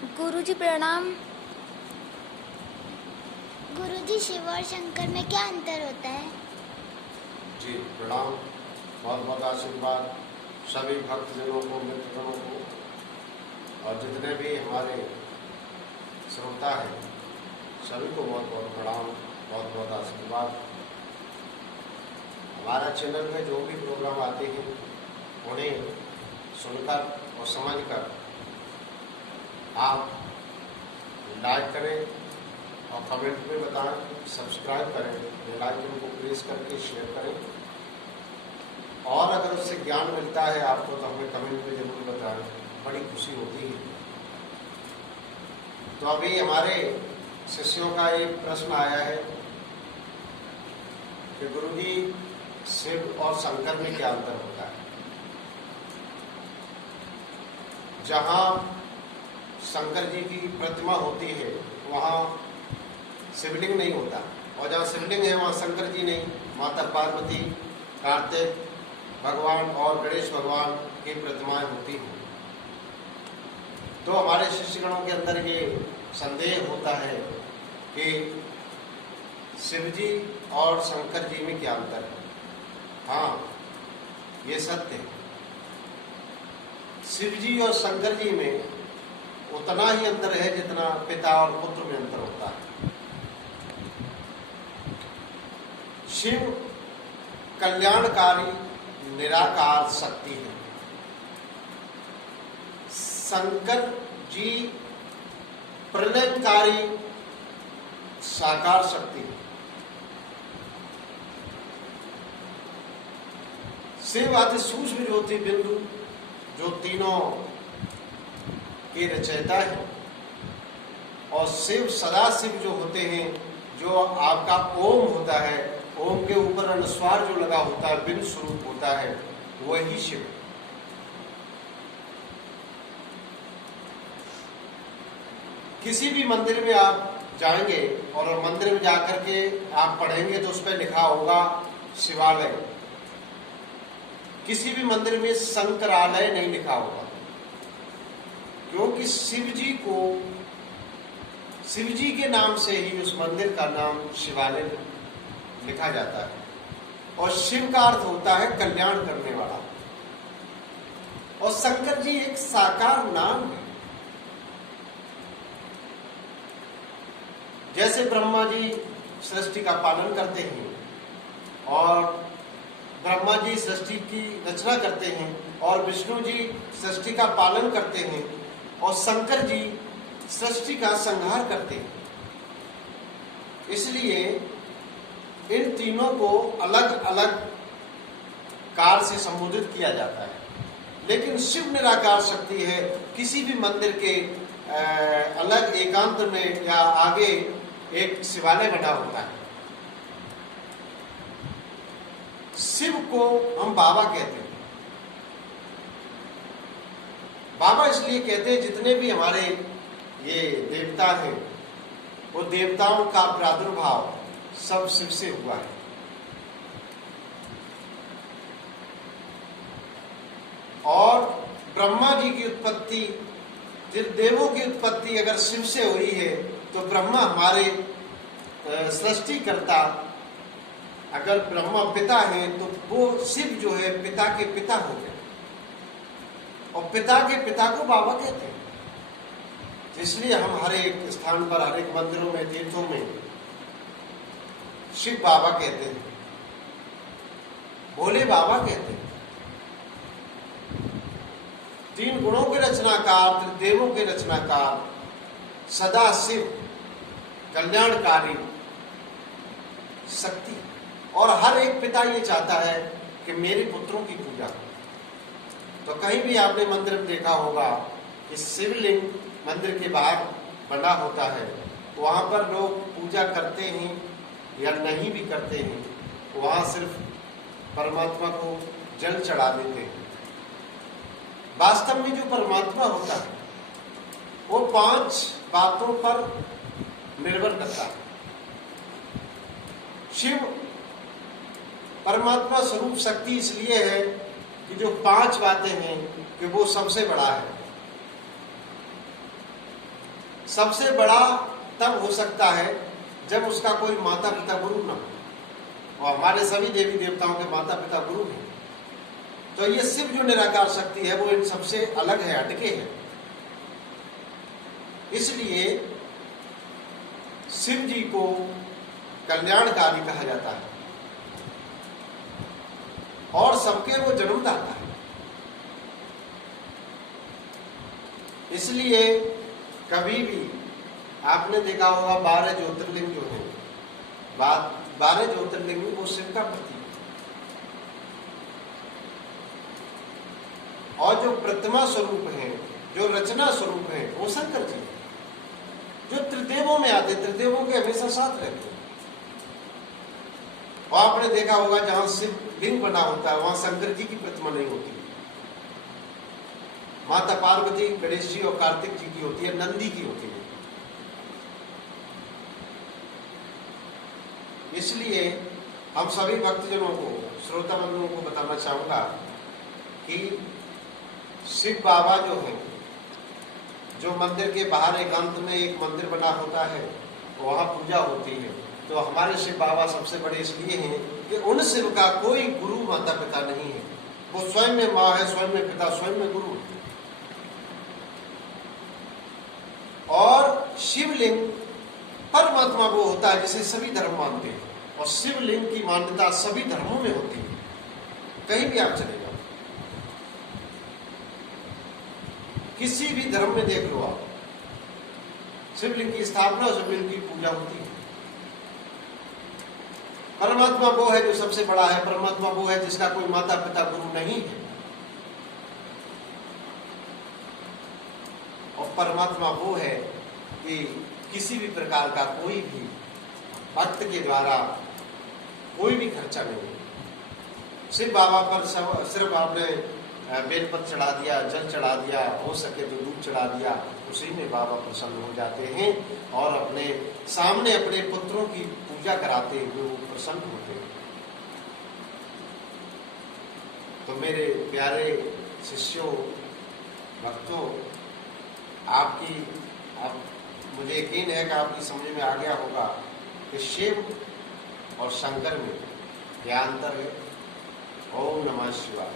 गुरुजी प्रणाम। गुरुजी, शिव और शंकर में क्या अंतर होता है? जी प्रणाम। बहुत बहुत आशीर्वाद सभी भक्तजनों को, मित्रगणों को और जितने भी हमारे श्रोता हैं सभी को बहुत बहुत प्रणाम, बहुत बहुत आशीर्वाद। हमारा चैनल में जो भी प्रोग्राम आते हैं उन्हें सुनकर और समझकर आप लाइक करें और कमेंट में बताएं, सब्सक्राइब करें, बेल आइकन को प्रेस करके शेयर करें और अगर उससे ज्ञान मिलता है आपको तो हमें कमेंट में जरूर बताएं, बड़ी खुशी होती है। तो अभी हमारे शिष्यों का एक प्रश्न आया है कि गुरुजी शिव और शंकर में क्या अंतर होता है। जहाँ शंकर जी की प्रतिमा होती है वहाँ शिवलिंग नहीं होता, और जहाँ शिवलिंग है वहाँ शंकर जी नहीं, माता पार्वती, कार्तिक भगवान और गणेश भगवान की प्रतिमाएं होती हैं। तो हमारे शिष्यगणों के अंदर ये संदेह होता है कि शिव जी और शंकर जी में क्या अंतर है। हाँ, ये सत्य है। शिव जी और शंकर जी में उतना ही अंतर है जितना पिता और पुत्र में अंतर होता है। शिव कल्याणकारी निराकार शक्ति है, शंकर जी प्रलयकारी साकार शक्ति है। शिव अति सूक्ष्म ज्योति बिंदु जो तीनों के रचयिता है, और शिव सदाशिव जो होते हैं, जो आपका ओम होता है, ओम के ऊपर अनुस्वार जो लगा होता है, बिन स्वरूप होता है, वही शिव। किसी भी मंदिर में आप जाएंगे और मंदिर में जाकर के आप पढ़ेंगे तो उस पर लिखा होगा शिवालय। किसी भी मंदिर में शंकरालय नहीं लिखा होगा, क्योंकि शिव जी के नाम से ही उस मंदिर का नाम शिवालय लिखा जाता है। और शिव का अर्थ होता है कल्याण करने वाला, और शंकर जी एक साकार नाम है। जैसे ब्रह्मा जी सृष्टि का पालन करते हैं और ब्रह्मा जी सृष्टि की रचना करते हैं और विष्णु जी सृष्टि का पालन करते हैं और शंकर जी सृष्टि का संहार करते हैं। इसलिए इन तीनों को अलग अलग कार से संबोधित किया जाता है। लेकिन शिव निराकार शक्ति है। किसी भी मंदिर के अलग एकांत में या आगे एक शिवालय बना होता है। शिव को हम बाबा कहते हैं। बाबा इसलिए कहते हैं, जितने भी हमारे ये देवता हैं वो देवताओं का प्रादुर्भाव सब शिव से हुआ है। और ब्रह्मा जी की उत्पत्ति, देवों की उत्पत्ति अगर शिव से हुई है तो ब्रह्मा हमारे सृष्टिकर्ता, अगर ब्रह्मा पिता है तो वो शिव जो है पिता के पिता हो गए, और पिता के पिता को बाबा कहते हैं। इसलिए हम हर एक स्थान पर, हर एक मंदिरों में, तीर्थों में शिव बाबा कहते हैं, भोले बाबा कहते हैं। तीन गुणों के रचनाकार, देवों के रचनाकार, सदा शिव कल्याणकारी शक्ति। और हर एक पिता ये चाहता है कि मेरे पुत्रों की पूजा हो। तो कहीं भी आपने मंदिर में देखा होगा कि शिवलिंग मंदिर के बाहर बना होता है, वहां पर लोग पूजा करते हैं या नहीं भी करते हैं, वहां सिर्फ परमात्मा को जल चढ़ा देते हैं। वास्तव में जो परमात्मा होता है वो 5 बातों पर निर्भर करता है। शिव परमात्मा स्वरूप शक्ति इसलिए है कि जो 5 बातें हैं कि वो सबसे बड़ा है। सबसे बड़ा तब हो सकता है जब उसका कोई माता पिता गुरु ना हो, और हमारे सभी देवी देवताओं के माता पिता गुरु हैं। तो ये शिव जो निराकार शक्ति है वो इन सबसे अलग है, हटके है। इसलिए शिव जी को कल्याणकारी कहा जाता है और सबके वो जन्मदाता है। इसलिए कभी भी आपने देखा होगा 12 ज्योतिर्लिंग जो है, 12 ज्योतिर्लिंग में वो शिव का प्रतीक है। और जो प्रतिमा स्वरूप है, जो रचना स्वरूप है, वो शंकर जी है, जो त्रिदेवों में आते, त्रिदेवों के हमेशा साथ रहते हैं। और आपने देखा होगा जहां शिव लिंग बना होता है वहां शंकर जी की प्रतिमा नहीं होती, माता पार्वती, गणेश जी और कार्तिक जी की होती है, नंदी की होती है। इसलिए हम सभी भक्तजनों को, श्रोता बंधुओं को बताना चाहूंगा कि शिव बाबा जो है, जो मंदिर के बाहर एकांत में एक मंदिर बना होता है, वहां पूजा होती है। तो हमारे शिव बाबा सबसे बड़े इसलिए हैं कि उन शिव का कोई गुरु माता पिता नहीं है, वो स्वयं में माँ है, स्वयं में पिता, स्वयं में गुरु है। और शिवलिंग परमात्मा वो होता है जिसे सभी धर्म मानते हैं, और शिवलिंग की मान्यता सभी धर्मों में होती है। कहीं भी आप चले जाओ, किसी भी धर्म में देख लो आप, शिवलिंग की स्थापना और शिवलिंग की पूजा होती है। परमात्मा वो है जो सबसे बड़ा है, परमात्मा वो है जिसका कोई माता पिता गुरु नहीं है, और परमात्मा वो है कि किसी भी प्रकार का कोई भी भक्त के द्वारा कोई भी खर्चा नहीं। शिव बाबा पर सिर्फ आपने बेलपत्र चढ़ा दिया, जल चढ़ा दिया, हो सके तो दूध चढ़ा दिया, उसी में बाबा प्रसन्न हो जाते हैं और अपने सामने अपने पुत्रों की पूजा कराते हुए वो प्रसन्न होते हैं। तो मेरे प्यारे शिष्यों, भक्तों, मुझे यकीन है कि आपकी समझ में आ गया होगा कि शिव और शंकर में क्या अंतर है। ओम नमः शिवाय।